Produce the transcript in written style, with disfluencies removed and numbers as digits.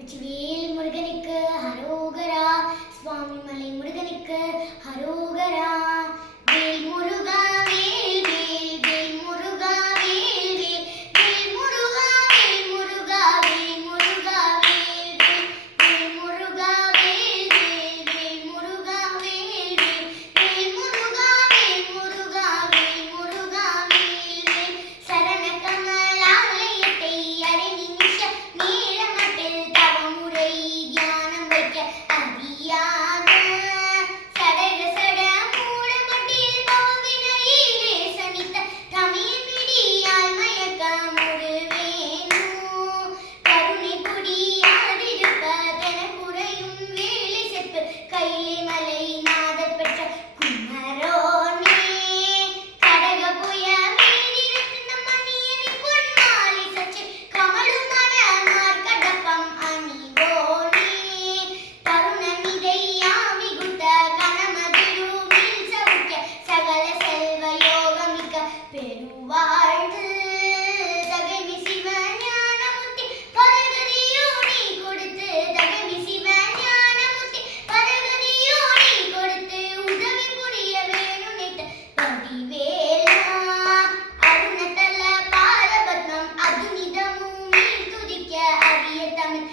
வெற்றிவேல் முருகனுக்கு ஹரோகரா. சுவாமி மலை முருகனுக்கு ஹரோகரா. வேல் முருகா வேல் வேல் வேல் முருகா வேல் வேல் வேல் முருகா வேல் முருகா வேல் முருகா வேல் வேல் வேல் முருகா வேல் வேல் வேல் முருகா வேல் வேல் வேல் முருகா வேல் முருகா வேல் முருகா வேல் வேல் சரண கமலாலயத்தை அரை நிமிஷ நீளமட்டில் தவமுறை தியானம் வைக்க அறியாத சடக சட மூலமட்டில் பவவினையிலே சனித்த தமிழ் பிடியால் மயக்கமுறு வேணும் கருணை கொடியாதிருப்ப தென குறையும் வேலை செப்பு கையிலே மலை நாதர் பெற்ற குமரோனே கடக புய வேதிரத்தின மணியனி பொன்மாலை சச்சி கமலுமன மார்கடப்பம் அணிவோனே தருணமிதையாமி குத்த கணமதிருவில் சவுக்க சகல செல்வ யோகமிக்க பெருவாழ்வு தகைவி சிவ ஞானமுத்தி பரகதியோனி கொடுத்து தகைவி சிவ ஞானமுத்தி பரகதியோனி கொடுத்து உதவி புரிய வேணுனைத்த வடிவேலா அருணதல பாலபத்மம் அதுனிதமும் துதிக்க அரிய தமிழ்